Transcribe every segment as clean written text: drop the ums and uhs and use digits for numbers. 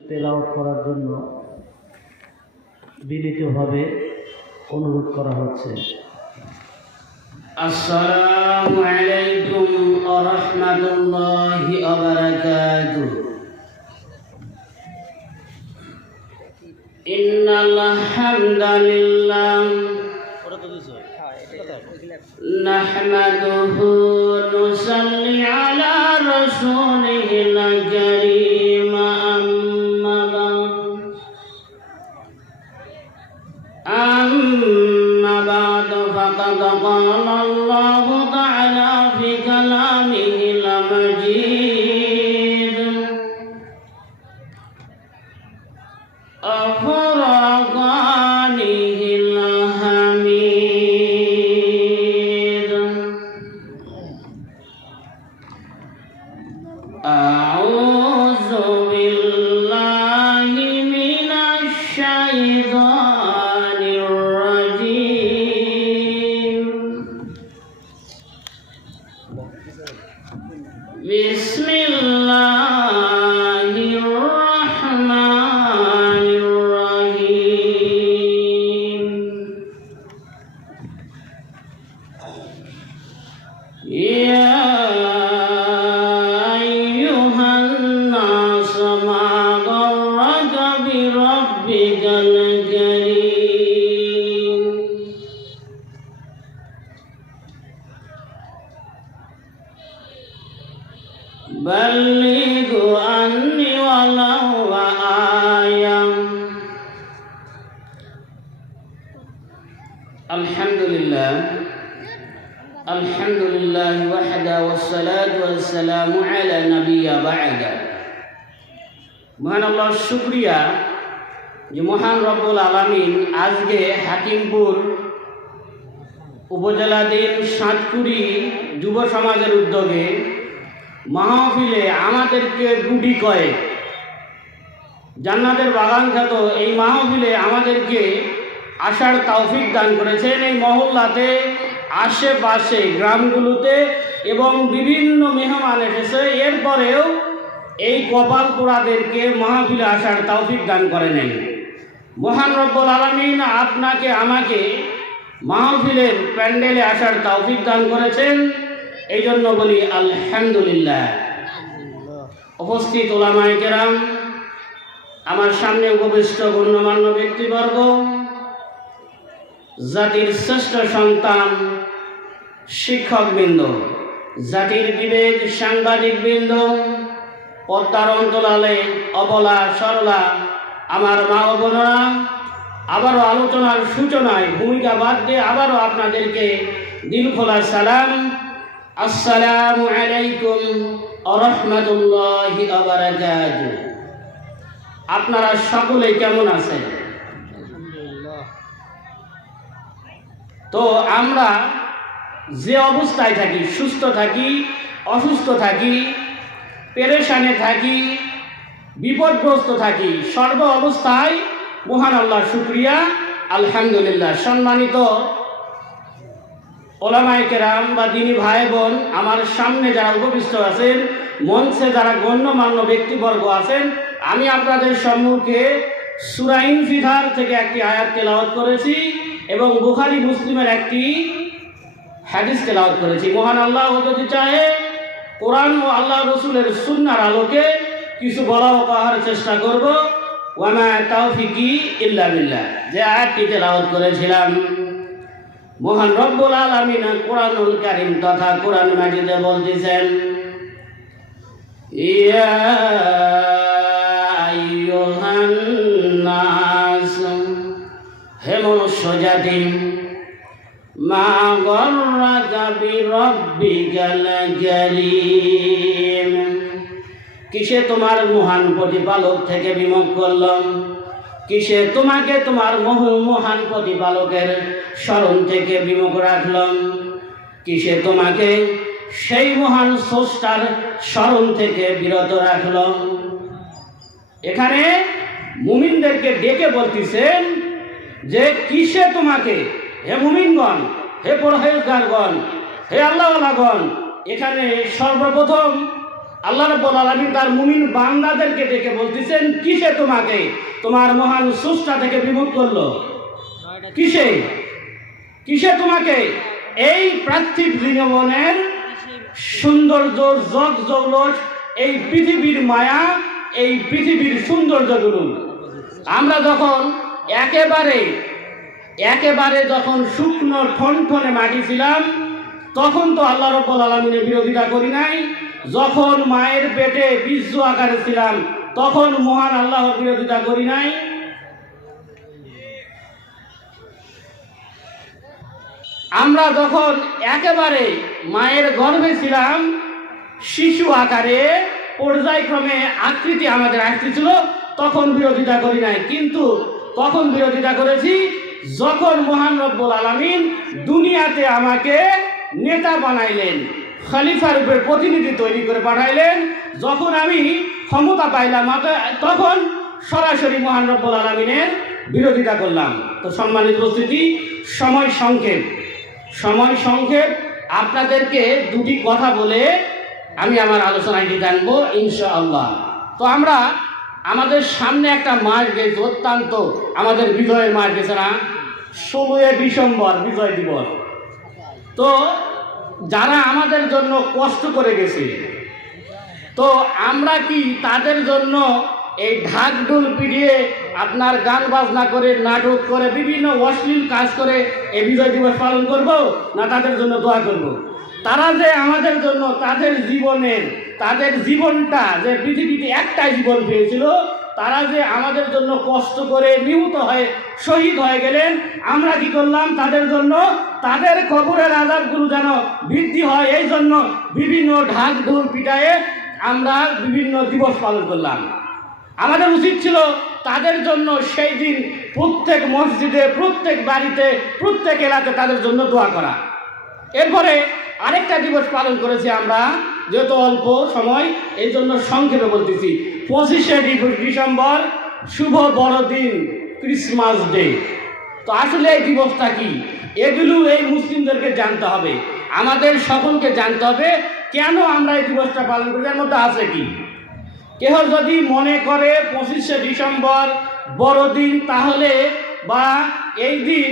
তেলাওয়াত করার জন্য বিনীতভাবে অনুরোধ করা হচ্ছে। আসসালামু আলাইকুম ওয়া রাহমাতুল্লাহি ওয়া বারাকাতুহু। ইন্নাল হামদালিল্লাহ নাহমাদুহু নুসাল্লি আলা রাসূলিহিল কারীম أما بعد فقد قال الله تعالى في كلامه المجيد وفرقانه الحميد. أعوذ بالله من الشيطان الرجيم. بسم الله الرحمن الرحيم. يا أيها الناس ما غرك بربك الكريم بلغ عني ولو آية. الحمد لله الحمد لله وحده والصلاة والسلام على نبي بعده. মহান আল্লাহর শুকরিয়া যে মহান রব্বুল আলামিন আজকে হাকিমপুর উপজেলাধীন সাতকুড়ি যুব সমাজের উদ্যোগে মাহফিলে আমাদেরকে গুটি কয়েক জান্নাতের বাগান খ্যাত এই মাহফিলে আমাদেরকে আসার তৌফিক দান করেছেন। এই মহল্লাতে আশেপাশে গ্রামগুলোতে এবং বিভিন্ন মেহমান এসেছে, এরপরেও এই কপাল পোড়াদেরকে মাহফিলে আসার তৌফিক দান করে নেন। মহান রব্বুল আলামিন আপনাকে আমাকে মাহফিলের প্যান্ডেলে আসার তৌফিক দান করেছেন, এই জন্য বলি আলহামদুলিল্লাহ। উপস্থিত ওলামায়ে কেরাম, আমার সামনে উপবিষ্ট গণ্যমান্য ব্যক্তিবর্গ, জাতির শ্রেষ্ঠ সন্তান শিক্ষকবৃন্দ, জাতির বিবেক সাংবাদিকবৃন্দ, পদ্মার অন্তরালে অবলা সরলা আমার মা ও বোনেরা, আবারও আলোচনার সূচনায় ভূমিকা বাদ দিয়ে আবারও আপনাদেরকে দিল খোলা সালাম। আসসালামু আলাইকুম ওয়া রাহমাতুল্লাহি ওয়া বারাকাতুহু। আপনারা সকলেই কেমন আছেন? তো আমরা যে অবস্থায় থাকি, সুস্থ থাকি, অসুস্থ থাকি, পেরেশানে থাকি, বিপদগ্রস্ত থাকি, সর্ব অবস্থায় মহান আল্লাহর শুকরিয়া আলহামদুলিল্লাহ। সম্মানিত ওলামায়ে কেরাম বা দিনী ভাই বোন, আমার সামনে যারা উপবিষ্ট আছেন, মঞ্চে যারা গণ্যমান্য ব্যক্তিবর্গ আছেন, আমি আপনাদের সম্মুখে সূরা ইনফিতার থেকে একটি আয়াত তেলাওয়াত করেছি এবং বুখারী মুসলিমের একটি হাদিস তেলাওয়াত করেছি। মহান আল্লাহ যদি চাহে কোরআন ও আল্লাহ রসুলের সুন্নাহর আলোকে কিছু বলা ও কহার চেষ্টা করব। ওয়া মা তাওফিকি ইল্লা বিল্লাহ। যে আয়াতটি তেলাওয়াত করেছিলাম, মহান রব্বুল আলামিন কোরআনুল কারীম তথা কোরআন মাজিদে বলতেছেন, ইয়া আইয়ুহান নাস, হে মনুষ্য জাতি, মা গররাকা বিরব্বিকাল কারীম, কিসে তোমার মহান প্রতিপালক থেকে বিমুখ করলাম, কিসে তোমাকে তোমার মহান প্রতিপালকের স্মরণ থেকে বিমুখ রাখলাম, কিসে তোমাকে সেই মহান স্রষ্টার স্মরণ থেকে বিরত রাখলাম। এখানে মুমিনদেরকে ডেকে বলতেছেন যে কিসে তোমাকে, হে মুমিনগণ, হে পরহেজগারগণ, হে আল্লাহওয়ালাগণ, এখানে সর্বপ্রথম আল্লাহ রাব্বুল আলামিন তার মুমিন বান্দাদেরকে ডেকে বলতেছেন, কিসে তোমাকে তোমার মহান স্রষ্টা থেকে বিমুখ করলো? কিসে কিসে তোমাকে এই পার্থিব জীবনের সৌন্দর্য, জগ জৌলস, এই পৃথিবীর মায়া, এই পৃথিবীর সৌন্দর্যগুলো আমরা যখন একেবারে যখন শুকনো ঠনঠনে মাটি ছিলাম, তখন তো আল্লাহ রাব্বুল আলামিনের বিরোধিতা করি নাই। যখন মায়ের পেটে বীর্য আকারে ছিলাম, তখন মহান আল্লাহর বিরোধিতা করি নাই। আমরা যখন একেবারে মায়ের গর্ভে ছিলাম, শিশু আকারে পর্যায়ক্রমে আকৃতি আমাদের আসতেছিল, তখন বিরোধিতা করি নাই। কিন্তু তখন বিরোধিতা করেছি যখন মহান রব্বুল আলামিন দুনিয়াতে আমাকে নেতা বানাইলেন, খলিফার উপরে প্রতিনিধি তৈরি করে পাঠাইলেন। যখন আমি ক্ষমতা পাইলাম, তখন সরাসরি মহান রব্বুল আলামিনের বিরোধিতা করলাম। তো সম্মানিত উপস্থিতি, সময় সংক্ষেপ, আপনাদেরকে দুটি কথা বলে আমি আমার আলোচনায় টানবো ইনশাআল্লাহ। তো আমরা আমাদের সামনে একটা মাস গেছে, অত্যন্ত আমাদের বিজয়ের মাস গেছে না, 16 ডিসেম্বর বিজয় দিবস। তো যারা আমাদের জন্য কষ্ট করে গেছে, তো আমরা কি তাদের জন্য এই ঢাকঢোল পিটিয়ে আপনার গান বাজনা করে, নাটক করে, বিভিন্ন অশ্লীল কাজ করে এই বিজয় দিবস পালন করব, না তাদের জন্য দোয়া করব? তারা যে আমাদের জন্য তাদের জীবনটা, যে পৃথিবীতে একটাই জীবন পেয়েছিল, তারা যে আমাদের জন্য কষ্ট করে নিহত হয়ে শহীদ হয়ে গেলেন, আমরা কি করলাম তাদের জন্য? তাদের কবরের আযাবগুলো যেন বৃদ্ধি হয়, এই জন্য বিভিন্ন ঢাক ঢোল পিটায়ে আমরা বিভিন্ন দিবস পালন করলাম। আমাদের উচিত ছিল তাদের জন্য সেই দিন প্রত্যেক মসজিদে, প্রত্যেক বাড়িতে, প্রত্যেক এলাকায় তাদের জন্য দোয়া করা। এরপরে আরেকটা দিবস পালন করেছি আমরা, যেহেতু অল্প সময় এই জন্য সংক্ষেপে বলতেছি। 25শে ডিসেম্বর শুভ বড়দিন, ক্রিসমাস ডে। তো আসলে এই দিবসটা কি, এগুলো এই মুসলিমদেরকে জানতে হবে, আমাদের সকলকে জানতে হবে কেন আমরা এই দিবসটা পালন করি, এর মধ্যে আছে কি। কেহ যদি মনে করে 25শে ডিসেম্বর বড়দিন, তাহলে বা এই দিন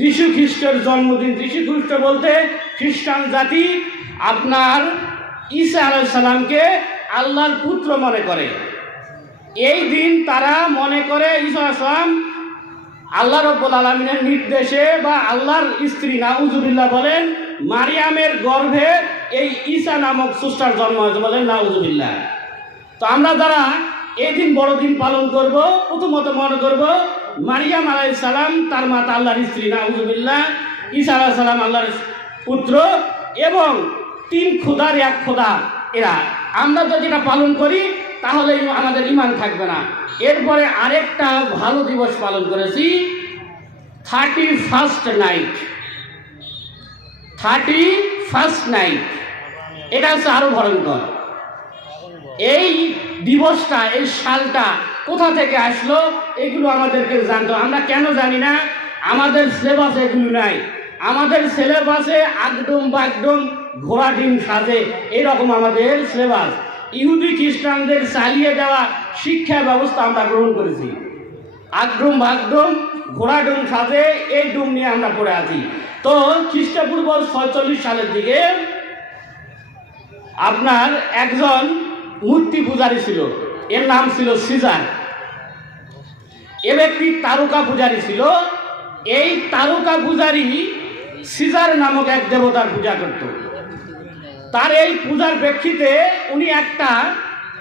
যীশু খ্রিস্টের জন্মদিন, যীশু খ্রিস্ট বলতে খ্রিস্টান জাতি আপনার ঈসা আলাইহিস সালামকে আল্লাহর পুত্র মনে করে। এই দিন তারা মনে করে ঈসা আলাইহিস সালাম আল্লাহ রাব্বুল আলামিনের নির্দেশে বা আল্লাহর স্ত্রী, নাউজুবিল্লাহ বলেন, মারিয়ামের গর্ভে এই ঈসা নামক স্রষ্টার জন্ম হয়েছে, বলেন নাউজুবিল্লাহ। তো আমরা যারা এই দিন বড়দিন পালন করব, প্রথমত মনে করব মারিয়াম আলাইহিস সালাম তার মাতা আল্লাহর স্ত্রী, নাউজুবিল্লাহ, ঈসা আলাইহিস সালাম আল্লাহর পুত্র, এবং 3 খোদার 1 খোদা এরা। আমরা যদি এটা পালন করি তাহলে আমাদের ঈমান থাকবে না। এরপরে আরেকটা ভালো দিবস পালন করেছি, 31st নাইট। এটা হচ্ছে আরো ভয়ঙ্কর। এই দিবসটা, এই সালটা কোথা থেকে আসলো, এগুলো আমাদেরকে জানতে হবে। আমরা কেন জানি না? আমাদের সিলেবাসে এগুলো নাই। আমাদের সিলেবাসে আগডুম বাগডুম ঘোড়া ডিম সাজে, এরকম আমাদের সিলেবাস। ইহুদি খ্রিস্টানদের চালিয়ে দেওয়া শিক্ষা ব্যবস্থা আমরা গ্রহণ করেছি। আগডুম বাগডুম ঘোড়া ডুম সাজে, এই ডুম নিয়ে আমরা পড়ে আছি। তো খ্রিস্টপূর্ব 46 সালের দিকে আপনার একজন মূর্তি পূজারী ছিল, এর নাম ছিল সিজার। এ ব্যক্তি তারকা পূজারী ছিল। এই তারকা পূজারী সিজার নামক এক দেবতার পূজা করত। তার এই পূজার প্রেক্ষিতে উনি একটা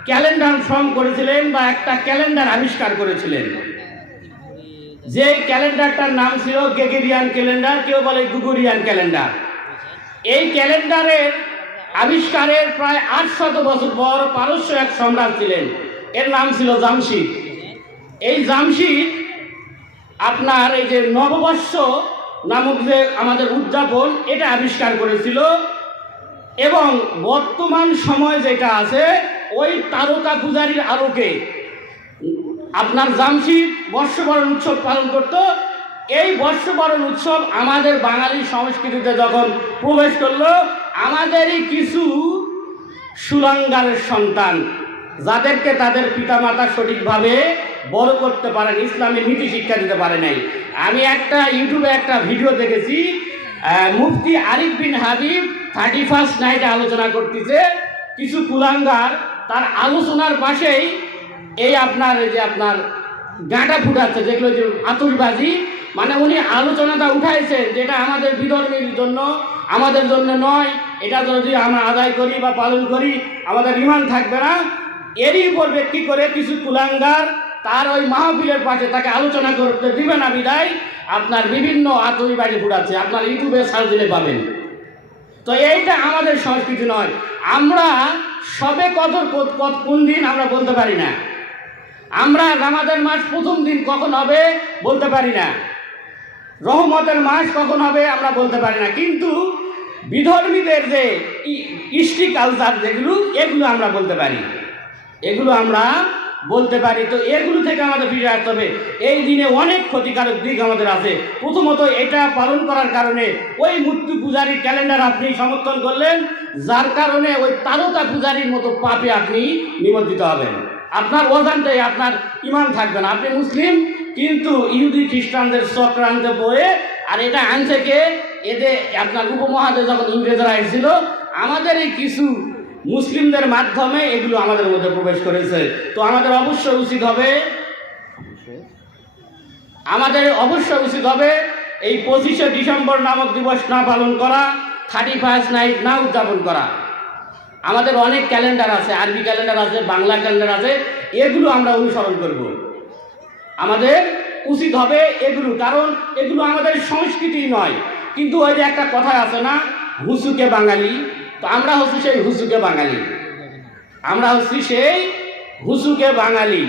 ক্যালেন্ডার ফর্ম করেছিলেন, বা একটা ক্যালেন্ডার আবিষ্কার করেছিলেন। যে ক্যালেন্ডারটার নাম ছিল গ্রেগরিয়ান ক্যালেন্ডার, কেউ বলে গ্রেগরিয়ান ক্যালেন্ডার। এই ক্যালেন্ডারের আবিষ্কারের প্রায় 800 বছর পর পারস্য এক সম্রাট ছিলেন, এর নাম ছিল জামশিদ। এই জামশিদ আপনার এই যে নববর্ষ নামক যে আমাদের উদযাপন, এটা আবিষ্কার করেছিল। এবং বর্তমান সময় যেটা আছে, ওই তারকা পূজারীর আলোকে আপনার জামশিদ বর্ষবরণ উৎসব পালন করত। এই বর্ষবরণ উৎসব আমাদের বাঙালি সংস্কৃতিতে যখন প্রবেশ করলো, আমাদেরই কিছু সুলাঙ্গারের সন্তান, যাদেরকে তাদের পিতামাতা সঠিকভাবে বড় করতে পারেন, ইসলামের নীতি শিক্ষা দিতে পারে নাই। আমি ইউটিউবে একটা ভিডিও দেখেছি, মুফতি আরিফ বিন হাবিব 31st নাইটে আলোচনা করতেছে, কিছু কুলাঙ্গার তার আলোচনার পাশেই এই আপনার গাঁটা ফুটাচ্ছে, যেগুলো যে আতশবাজি, মানে উনি আলোচনাটা উঠাইছেন যেটা আমাদের বিধর্মীর জন্য, আমাদের জন্য নয়, এটা যদি আমরা আদায় করি বা পালন করি আমাদের ঈমান থাকবে না। এরই উপর ভিত্তি করে কিছু কুলাঙ্গার তার ওই মাহফিলের পাশে তাকে আলোচনা করতে দিবে না বিদায় আপনার বিভিন্ন আতশবাজি ফুটাচ্ছে, আপনার ইউটিউবে সার্চ দিলে পাবেন। তো এইটা আমাদের সংস্কৃতি নয়। আমরা সবে কদর কোন দিন আমরা বলতে পারি না, আমরা রমাদান মাস প্রথম দিন কখন হবে বলতে পারি না, রহমতের মাস কখন হবে আমরা বলতে পারি না, কিন্তু বিধর্মীদের যে কৃষ্টি কালচার যেগুলো, এগুলো আমরা বলতে পারি, এগুলো আমরা বলতে পারি। তো এগুলো থেকে আমাদের ফিরে আসতে হবে। এই দিনে অনেক ক্ষতিকারক দিক আমাদের আছে। প্রথমত এটা পালন করার কারণে ওই মূর্তি পূজারীর ক্যালেন্ডার আপনি সমর্থন করলেন, যার কারণে ওই তারকা পূজারীর মতো পাপে আপনি নিমজ্জিত হবেন, আপনার অজান্তে আপনার ঈমান থাকবে না। আপনি মুসলিম, কিন্তু ইহুদি খ্রিস্টানদের চক্রান্তে পড়ে, আর এটা আনছে কে? এদের আপনার উপমহাদেশে যখন ইংরেজরা এসেছিল, আমাদের এই কিছু মুসলিমদের মাধ্যমে এগুলো আমাদের মধ্যে প্রবেশ করেছে। তো আমাদের অবশ্যই উচিত হবে এই 25শে ডিসেম্বর নামক দিবস না পালন করা, 31st নাইট না উদযাপন করা। আমাদের অনেক ক্যালেন্ডার আছে, আরবি ক্যালেন্ডার আছে, বাংলা ক্যালেন্ডার আছে, এগুলো আমরা অনুসরণ করব। আমাদের উচিত হবে এগুলো, কারণ এগুলো আমাদের সংস্কৃতি নয়। কিন্তু ওই যে একটা কথা আছে না, হুসুকে বাঙালি, তো আমরা হচ্ছি সেই হুসুকে বাঙালি, আমরা হচ্ছি সেই হুসুকে বাঙালি।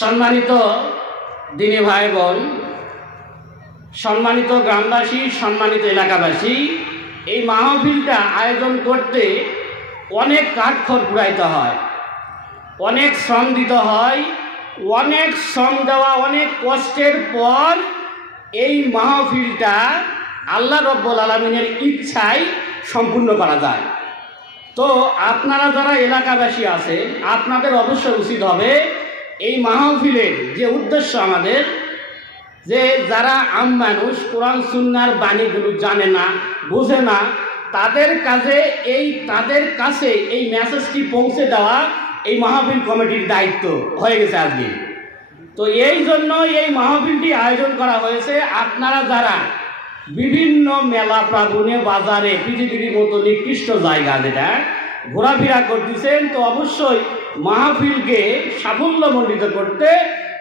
সম্মানিত দিনী ভাই বোন, সম্মানিত গ্রামবাসী, সম্মানিত এলাকাবাসী, এই মাহফিলটা আয়োজন করতে অনেক কাঠখড় পুড়াইতে হয়, অনেক শ্রম দিতে হয়, অনেক শ্রম দেওয়া, অনেক কষ্টের পর এই মাহফিলটা আল্লাহ রব্বুল আলামিনের ইচ্ছায় সম্পূর্ণ করা যায়। তো আপনারা যারা এলাকাবাসী আছেন, আপনাদের অবশ্যই উচিত হবে এই মাহফিলের যে উদ্দেশ্য আমাদের, যে যারা আম মানুষ কোরআন সুন্নাহর বাণীগুলো জানে না, বোঝে না, তাদের কাছে এই মেসেজটি পৌঁছে দেওয়া এই মাহফিল কমিটির দায়িত্ব হয়ে গেছে আজকে। তো এই জন্য এই মাহফিলটি আয়োজন করা হয়েছে। আপনারা যারা বিভিন্ন মেলা প্রাঙ্গণে, বাজারে, পৃথিবীর মতো নিকৃষ্ট জায়গা যেটা ঘোরাফেরা করতেছেন, তো অবশ্যই মাহফিলকে সাফল্যমণ্ডিত করতে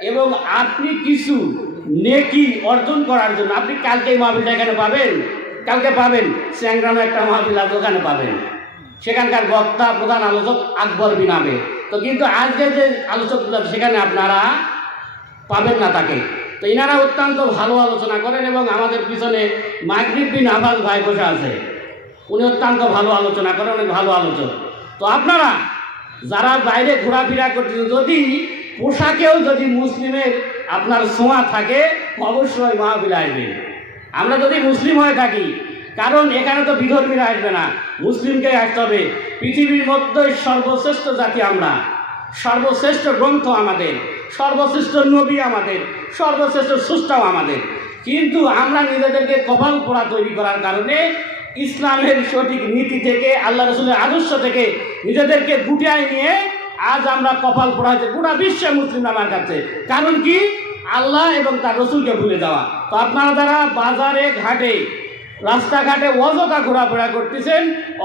এবং আপনি কিছু নেকি অর্জন করার জন্য, আপনি কালকে এই মাহফিলটা এখানে পাবেন, কালকে পাবেন চ্যাংরামে একটা মাহফিল আছে, ওখানে পাবেন, সেখানকার বক্তা প্রধান আলোচক আকবর বিন আবে। তো কিন্তু আজকে যে আলোচকগুলো সেখানে আপনারা পাবেন না তাকে। তো ইনারা অত্যন্ত ভালো আলোচনা করেন এবং আমাদের পিছনে মাগরিব বিন আব্বাস ভাই বসে আছে, উনি অত্যন্ত ভালো আলোচনা করেন, অনেক ভালো আলোচক। তো আপনারা যারা বাইরে ঘোরাফেরা করতেছেন, যদি পোশাকেও যদি মুসলিমের আপনার ছোঁয়া থাকে, অবশ্যই মাহফিলে আসবেন। আমরা যদি মুসলিম হয়ে থাকি, কারণ এখানে তো বিধর্মীরা আসবে না, মুসলিমকে আসতে হবে। পৃথিবীর মধ্যে সর্বশ্রেষ্ঠ জাতি আমরা, সর্বশ্রেষ্ঠ গ্রন্থ আমাদের, সর্বশ্রেষ্ঠ নবী আমাদের, সর্বশ্রেষ্ঠ স্রষ্টাও আমাদের। কিন্তু আমরা নিজেদেরকে কপাল পোড়া তৈরি করার কারণে ইসলামের সঠিক নীতি থেকে, আল্লাহ রসুলের আদর্শ থেকে নিজেদেরকে গুটিয়ে নিয়ে আজ আমরা কপাল পোড়াতে গোটা বিশ্বে মুসলিম আমার কাছে। কারণ কি? আল্লাহ এবং তার রসুলকে ভুলে যাওয়া। তো আপনারা যারা বাজারে ঘাটে, রাস্তাঘাটে অযথা ঘোরাফেরা করতেছেন,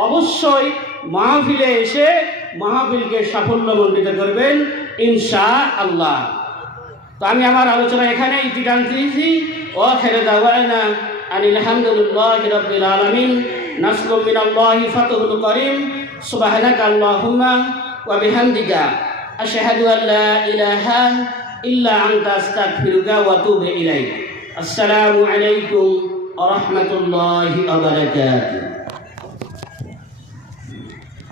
অবশ্যই মাহফিলে এসে মাহফিলকে সাফল্যমণ্ডিত করবেন ইনশাআল্লাহ। তো আমি আমার আলোচনা এখানে ইতি টানতেছি। আখিরু দাওয়ানা আনিল হামদুলিল্লাহি রাব্বিল আলামিন। নাসরুম মিনাল্লাহি ফাতহুল করিম। সুবহানাকা আল্লাহুম্মা ওয়া বিহামদিকা আশহাদু আল লা ইলাহা ইল্লা আনতা আস্তাগফিরুকা ওয়া আতুবু ইলাইক। আসসালামু আলাইকুম ওয়া রাহমাতুল্লাহি ওয়া বারাকাতুহু।